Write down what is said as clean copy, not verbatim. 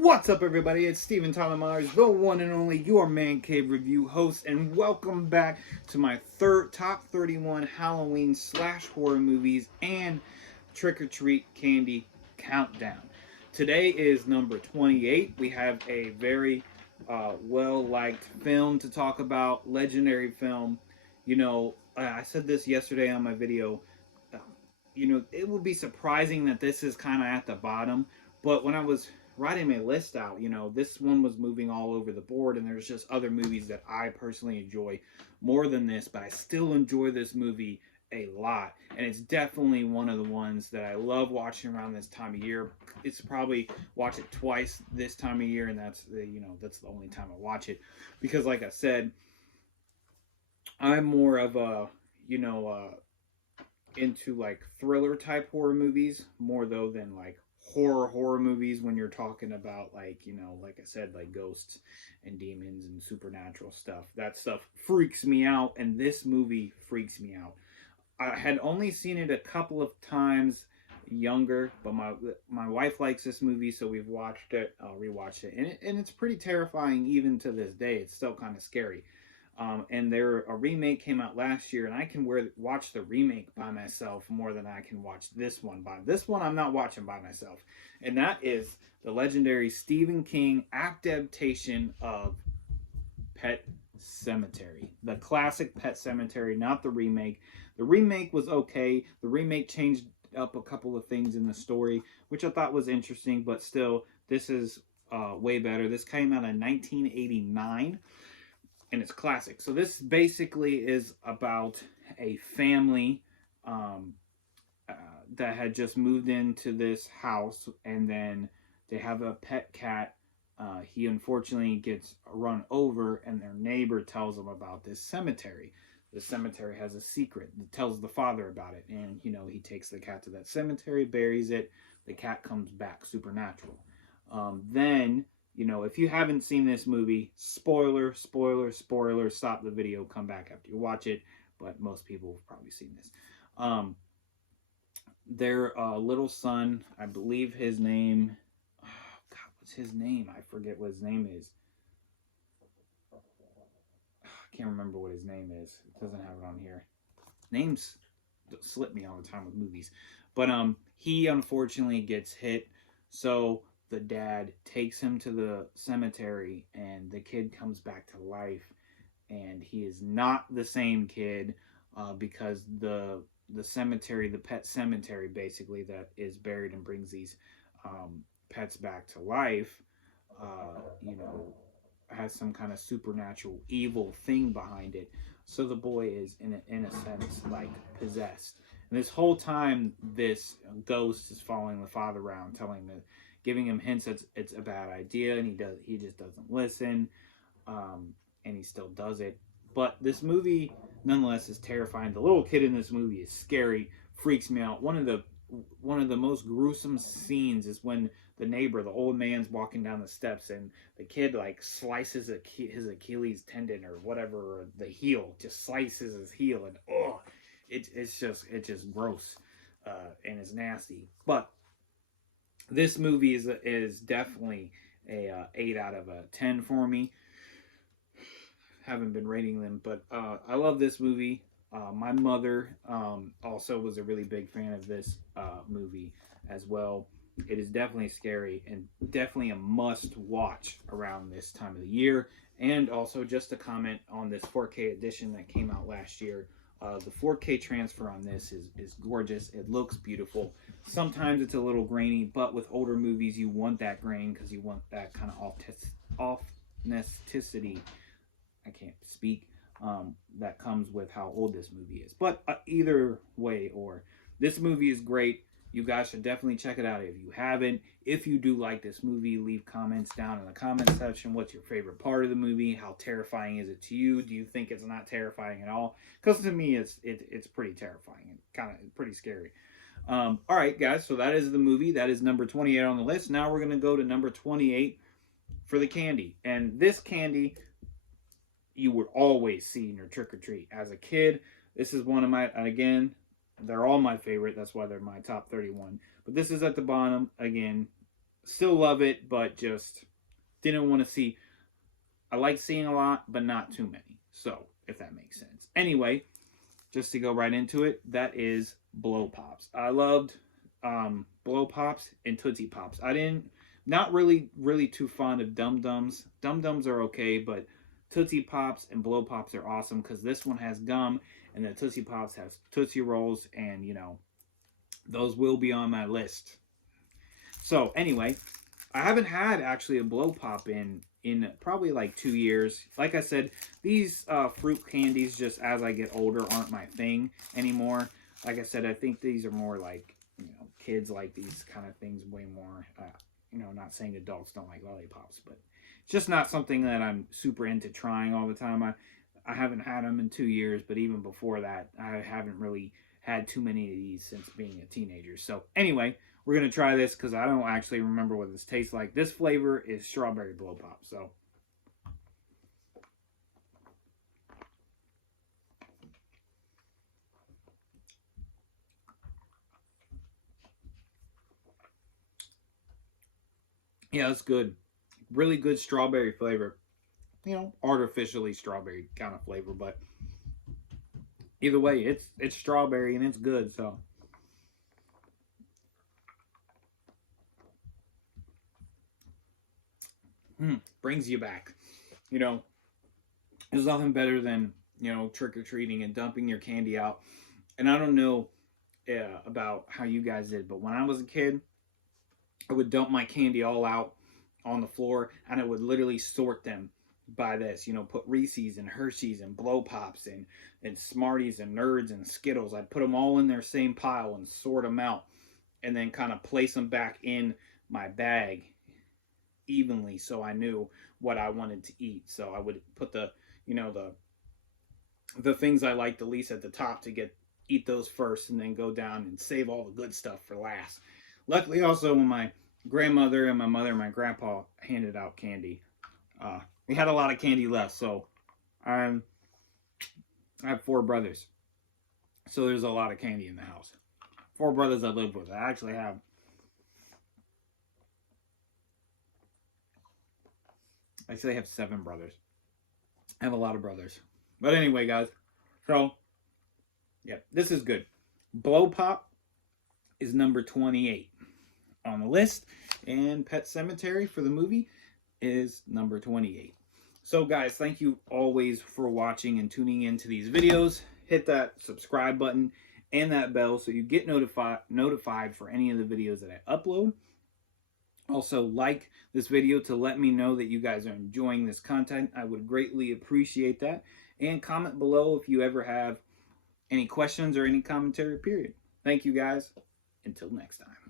What's up, everybody? It's Steven Tyler Myers, the one and only your Man Cave Review host, and welcome back to my top 31 Halloween slash horror movies and trick or treat candy countdown. Today is number 28. We have a very well liked film to talk about, legendary film. I said this yesterday on my video. Uh, it would be surprising that this is kind of at the bottom, but when I was writing my list out, this one was moving all over the board, and there's just other movies that I personally enjoy more than this, but I still enjoy this movie a lot, and it's definitely one of the ones that I love watching around this time of year. It's probably watch it twice this time of year, and that's the only time I watch it, because like I said, I'm more of a into like thriller type horror movies more though than like horror movies. When you're talking about like like I said, like ghosts and demons and supernatural stuff, that stuff freaks me out, and this movie freaks me out. I had only seen it a couple of times younger, but my wife likes this movie, so we've watched it, rewatched it, and it's pretty terrifying even to this day. It's still kind of scary. And a remake came out last year, and I can watch the remake by myself more than I can watch this one. I'm not watching by myself, and that is the legendary Stephen King adaptation of Pet Sematary, the classic Pet Sematary, not the remake. The remake was okay. The remake changed up a couple of things in the story, which I thought was interesting, but still, this is way better. This came out in 1989. And it's classic. So this basically is about a family that had just moved into this house, and then they have a pet cat. He unfortunately gets run over, and their neighbor tells them about this cemetery. The cemetery has a secret. Tells the father about it, and he takes the cat to that cemetery, buries it. The cat comes back supernatural. Then if you haven't seen this movie, spoiler, stop the video, come back after you watch it. But most people have probably seen this. Their little son, I believe his name, God, what's his name? I forget what his name is. I can't remember what his name is. It doesn't have it on here. Names slip me all the time with movies. But he unfortunately gets hit, so the dad takes him to the cemetery, and the kid comes back to life, and he is not the same kid, because the cemetery, the pet cemetery basically, that is buried and brings these pets back to life, has some kind of supernatural evil thing behind it. So the boy is in a sense like possessed. And this whole time, this ghost is following the father around, giving him hints that it's a bad idea, and he just doesn't listen, and he still does it. But this movie, nonetheless, is terrifying. The little kid in this movie is scary, freaks me out. One of the most gruesome scenes is when the neighbor, the old man's walking down the steps, and the kid like slices his Achilles tendon or whatever, or the heel, just slices his heel, and it's just gross, and it's nasty. But this movie is definitely a 8 out of a 10 for me. Haven't been rating them, but I love this movie. My mother also was a really big fan of this movie as well. It is definitely scary and definitely a must watch around this time of the year. And also, just to comment on this 4K edition that came out last year, the 4K transfer on this is gorgeous. It looks beautiful. Sometimes it's a little grainy, but with older movies, you want that grain because you want that kind of authenticity. I can't speak. That comes with how old this movie is. But either way, this movie is great. You guys should definitely check it out if you haven't. If you do like this movie, leave comments down in the comment section. What's your favorite part of the movie? How terrifying is it to you? Do you think it's not terrifying at all? Because to me, it's pretty terrifying and kind of pretty scary. All right, guys. So that is the movie. That is number 28 on the list. Now we're going to go to number 28 for the candy. And this candy you would always see in your trick-or-treat. As a kid, this is one of my, and again, they're all my favorite. That's why they're my top 31. But this is at the bottom. Again, Still love it, but just didn't want to see. I like seeing a lot, but not too many. So, if that makes sense. Anyway, just to go right into it, that is Blow Pops. I loved Blow Pops and Tootsie Pops. Not really too fond of Dum Dums. Dum Dums are okay, but Tootsie Pops and Blow Pops are awesome because this one has gum and the Tootsie Pops has Tootsie Rolls, and those will be on my list. So anyway, I haven't had actually a Blow Pop in probably like 2 years. Like I said, these fruit candies, just as I get older, aren't my thing anymore. Like I said, I think these are more like, kids like these kind of things way more. Not saying adults don't like lollipops, but it's just not something that I'm super into trying all the time. I haven't had them in 2 years, but even before that, I haven't really had too many of these since being a teenager. So anyway, we're going to try this because I don't actually remember what this tastes like. This flavor is strawberry Blow Pop. So yeah, it's good. Really good strawberry flavor. Artificially strawberry kind of flavor, but either way, it's strawberry and it's good. So brings you back. There's nothing better than trick-or-treating and dumping your candy out. And I don't know about how you guys did, but when I was a kid, I would dump my candy all out on the floor, and I would literally sort them by this. Put Reese's and Hershey's and Blow Pops and Smarties and Nerds and Skittles. I'd put them all in their same pile and sort them out, and then kind of place them back in my bag evenly so I knew what I wanted to eat. So I would put the things I like the least at the top to eat those first, and then go down and save all the good stuff for last. Luckily, also, when my grandmother and my mother and my grandpa handed out candy, we had a lot of candy left. So I have 4 brothers, so there's a lot of candy in the house. 4 brothers I live with. I actually have I 7 brothers. I have a lot of brothers. But anyway, guys. So, yeah, this is good. Blow Pop is number 28 on the list. And Pet Sematary for the movie is number 28. So, guys, thank you always for watching and tuning into these videos. Hit that subscribe button and that bell so you get notified for any of the videos that I upload. Also, like this video to let me know that you guys are enjoying this content. I would greatly appreciate that. And comment below if you ever have any questions or any commentary, period. Thank you, guys. Until next time.